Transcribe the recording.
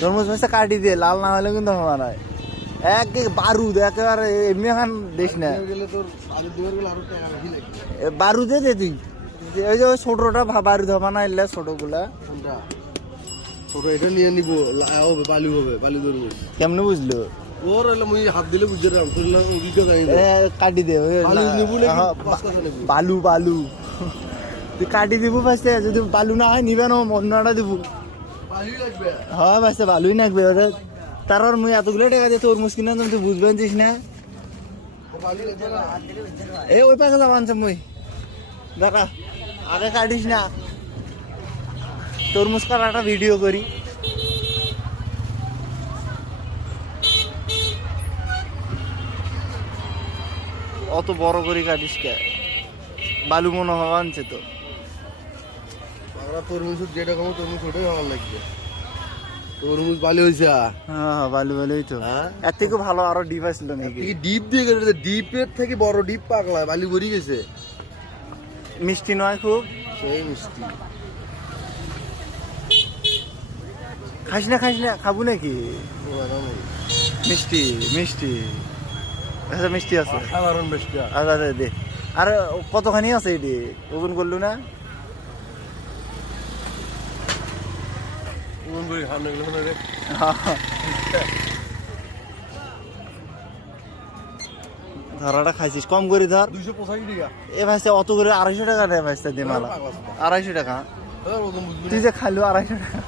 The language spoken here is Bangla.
তরমুজ ভাইসা কাটি দিয়ে লাল না হলে কিন্তু হওয়া নয় এক বারুদ একেবারে এমনি এখন দিস না বারুদে দে তুই ওই যে ওই ছোটটা বারুদ হবে না এলে ছোটগুলা ছোট এটা নিয়ে নিব হবে বালু হবে বালু তরমুজ কেমনে বুঝলো ওর হলে মুই হাত দিলে বুঝতে কাটি দে বালু বালু তুই কাটি দিব পাইছে যদি বালু না হয় নিবে না অন্যটা দিব হ্যাঁ পাইছে বালুই নাকবে ওটা তার আর মুই এতগুলো টাকা দিয়ে তরমুজ কিনা তুই বুঝবেন চিস না এই ওই পাশে যাবো আনছে মুই দেখা আগে কাটিস না তরমুজ কাটাটা ভিডিও করি অত বড় করে কাটিস কে বালু মনে হওয়া আনছে তো তরমুজ যেটা কম তরমুজ ওটাই ভালো লাগবে তরমুজ বালি হয়েছে হ্যাঁ বালু বালুই তো এর থেকে ভালো আরো ডিপ আসছিল নাকি ডিপ দিয়ে গেছে ডিপের থেকে বড় ডিপ পাকলা বালি ভরি গেছে মিষ্টি নয় খুব সেই মিষ্টি খাস না খাবো নাকি মিষ্টি মিষ্টি আচ্ছা মিষ্টি আছে সাধারণ মিষ্টি আচ্ছা দে আর কতখানি আছে এটি ওজন করলু না ধরাটা খাইছিস কম করে ধর 285 টাকা এ ভাইছে অত করে 250 টাকা দেয় ভাইছে দে মালা 250 টাকা তুই যে খাইলো 250 টাকা